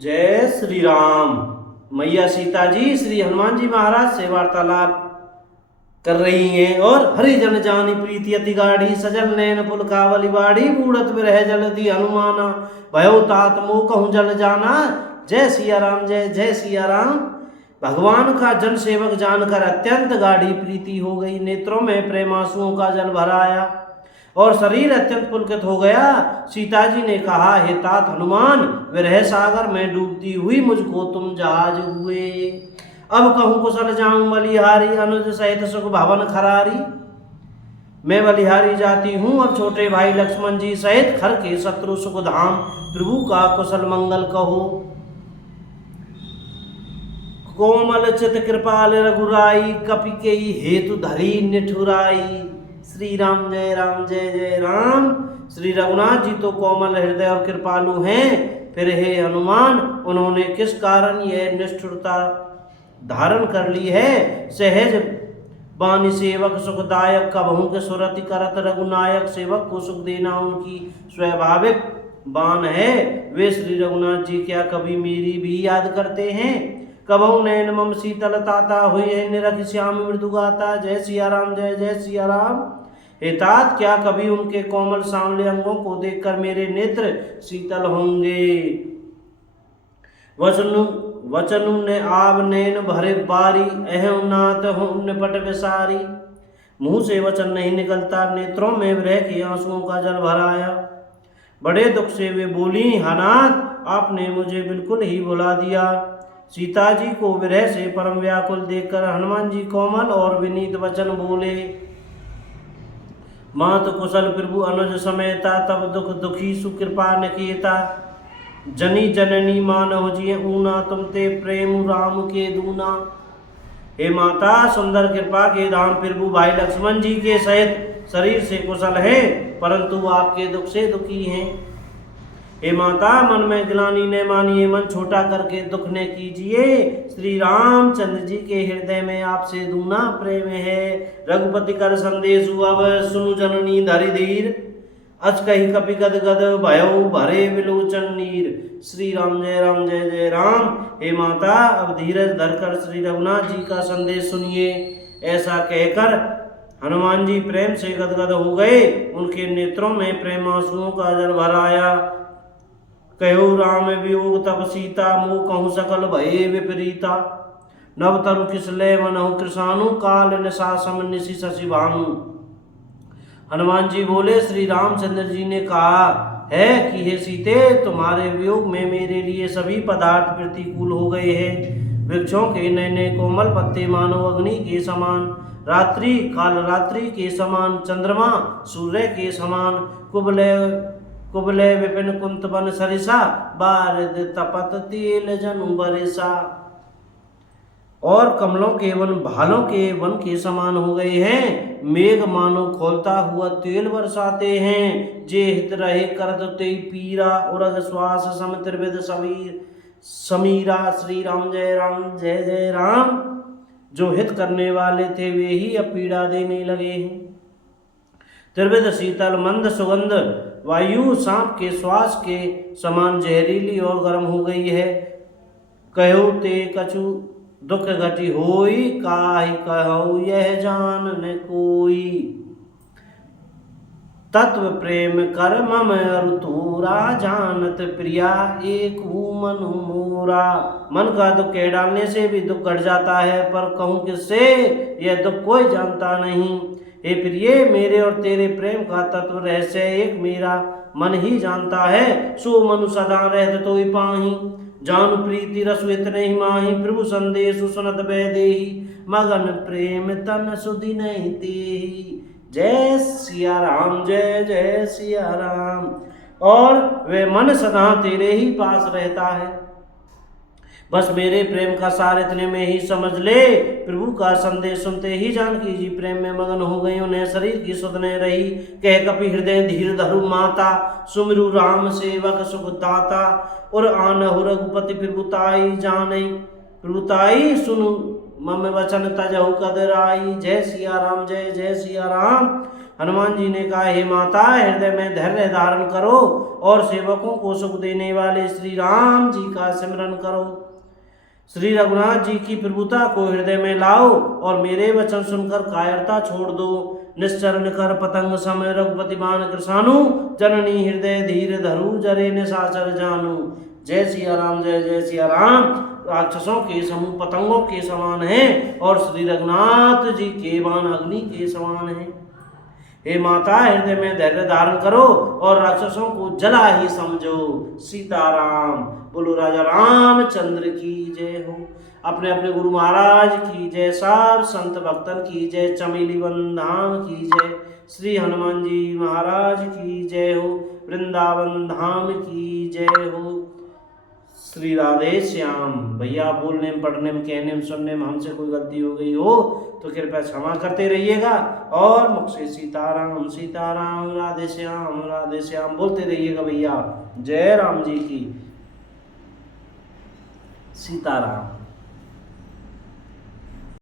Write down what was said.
जय श्री राम। मैया सीता जी श्री हनुमान जी महाराज से वार्तालाप कर रही हैं। और हरि जन जानी प्रीति अति गाढ़ी, सजल नैन पुलकावली बाड़ी, बूढ़त बिरह जलधि हनुमाना, भयो तात मोह कहूँ जल जाना। जय सिया राम, जय जय सिया राम। भगवान का जन सेवक जानकर अत्यंत गाढ़ी प्रीति हो गई, नेत्रों में प्रेमांसुओं का जल भर आया और शरीर अत्यंत पुलकित हो गया। सीता जी ने कहा, हे तात हनुमान, विरह सागर में डूबती हुई मुझको तुम जहाज हुए। अब कहूँ कुशल जाऊं बलिहारी, अनुज सहित सुख भवन खरारी। मैं बलिहारी जाती हूँ, अब छोटे भाई लक्ष्मण जी सहित खर के शत्रु सुख धाम, प्रभु का कुशल मंगल कहो। कोमल चित कृपाल रघुराई, कपि के हेतु धरी निठुराई। श्री राम, जय राम, जय जय राम। श्री रघुनाथ जी तो कोमल हृदय और कृपालु हैं, फिर हे हनुमान, उन्होंने किस कारण यह निष्ठुरता धारण कर ली है। सहज बानी सेवक सुखदायक, कबहू के सुरति करत रघुनायक, सेवक को सुख देना उनकी स्वाभाविक बान है। वे श्री रघुनाथ जी क्या कभी मेरी भी याद करते हैं। कबहू नैन मम शीतल ताता, हुई है निरख श्याम मृदु गाता। जय सिया राम, जय जय सिया राम। हे तात, क्या कभी उनके कोमल सांवले अंगों को देखकर मेरे नेत्र शीतल होंगे। वचनु ने आब नैन भरे बारी, अहम नाथ हूँ निपट विसारी। मुंह से वचन नहीं निकलता, नेत्रों में विरह के आंसुओं का जल भर आया। बड़े दुख से वे बोली, हनाथ, आपने मुझे बिल्कुल ही भुला दिया। सीता जी को विरह से परम व्याकुल देखकर हनुमान जी कोमल और विनीत वचन बोले। मात कुशल प्रभु अनुज समेता, तब दुख दुखी सुकृपा निकेता। जनी जननी मानव जी ऊना, तुम ते प्रेम राम के दूना। हे माता, सुंदर कृपा के धाम प्रभु भाई लक्ष्मण जी के सहित शरीर से कुशल है, परंतु आपके दुख से दुखी हैं। हे माता, मन में ग्लानि ने मानिए, मन छोटा करके दुख ने कीजिए। श्री रामचंद्र जी के हृदय में आपसे दूना प्रेम है। रघुपति कर संदेश अब सुनु जननी धरि धीर, अच कही कपि गद गद भयो भरे विलोचन नीर। श्री राम, जय राम, जय जय राम। हे माता, अब धीरज धरकर श्री रघुनाथ जी का संदेश सुनिए। ऐसा कहकर हनुमान जी प्रेम से गदगद हो गए, उनके नेत्रों में प्रेमांसुओं का जल भर आया। कहो राम वियोग तब सीता, मोह कहूँ सकल भये विपरीता। नव तरु किसले मनहु कृषाणु, काल निशा सम निशि शशि भानु। हनुमान जी बोले, श्री रामचंद्र जी ने कहा है कि हे सीते, तुम्हारे वियोग में मेरे लिए सभी पदार्थ प्रतिकूल हो गए हैं। वृक्षों के नए नए कोमल पत्ते मानो अग्नि के समान, रात्रि काल रात्रि के समान, चंद्रमा सूर्य के समान, कुबले विपिन कुंत बन सरिसा, बारिद तपत तेल जनु बरिसा। और कमलों के वन भालों के वन के समान हो गए हैं। मेघ मानो खोलता हुआ तेल बरसाते हैं। जे हित रहे करत ते पीरा, उरग श्वास सम त्रिविध समीरा। श्री राम, जय राम, जय जय राम। जो हित करने वाले थे वे ही अब पीड़ा देने लगे हैं। त्रिविध शीतल मंद सुगंध वायु सांप के श्वास के समान जहरीली और गर्म हो गई है। कहो ते कछु दुख घटी होई, काहि कहो यह जान न कोई। तत्व प्रेम कर मम अरुतूरा, जानत प्रिया एक मनु मोरा। मन का दुख कह डालने से भी दुख घट जाता है, पर कहूँ किससे, यह दुख कोई जानता नहीं। हे प्रिय, मेरे और तेरे प्रेम का तत्व रहस्य एक मेरा मन ही जानता है। सो मनु सदा रहत तो पाही, जानु प्रीति रसु इतने ही माही। प्रभु संदेश सुनत बैदेही, मगन प्रेम तन सुधि नहीं तेही। जय सिया राम, जय जय सिया राम। और वे मन सदा तेरे ही पास रहता है, बस मेरे प्रेम का सार इतने में ही समझ ले। प्रभु का संदेश सुनते ही जानकी जी प्रेम में मगन हो गई, उन्हें शरीर की सुध न रही। कह कपि हृदय धीर धरु माता, सुमिरु राम सेवक सुख दाता। और आनहु रघुपति प्रभुताई जानै, प्रभुताई सुनु मम वचन तजहु कदराई। जय सिया राम, जय जय सिया राम। हनुमान जी ने कहा, हे माता, हृदय में धैर्य धारण करो और सेवकों को सुख देने वाले श्री राम जी का सिमरन करो। श्री रघुनाथ जी की प्रभुता को हृदय में लाओ और मेरे वचन सुनकर कायरता छोड़ दो। निश्चरण कर पतंग सम रघुपति बाण कृसानु, जननी हृदय धीर धरु जरे निशाचर जानू। जय सिया राम, जय जय सिया राम। राक्षसों के समूह पतंगों के समान है और श्री रघुनाथ जी के बाण अग्नि के समान है। हे माता, हृदय में धैर्य धारण करो और राक्षसों को जला ही समझो। सीताराम। बोलो राजा रामचंद्र की जय हो। अपने अपने गुरु महाराज की जय, सब संत भक्तन की जय, चमेली वन धाम की जय, श्री हनुमान जी महाराज की जय हो, वृंदावन धाम की जय हो। श्री राधे श्याम। भैया बोलने में, पढ़ने में, कहने में, सुनने में हमसे कोई गलती हो गई हो तो कृपया क्षमा करते रहिएगा और मुख से सीताराम सीताराम, राधे श्याम बोलते रहिएगा भैया। जय राम जी की। सीताराम।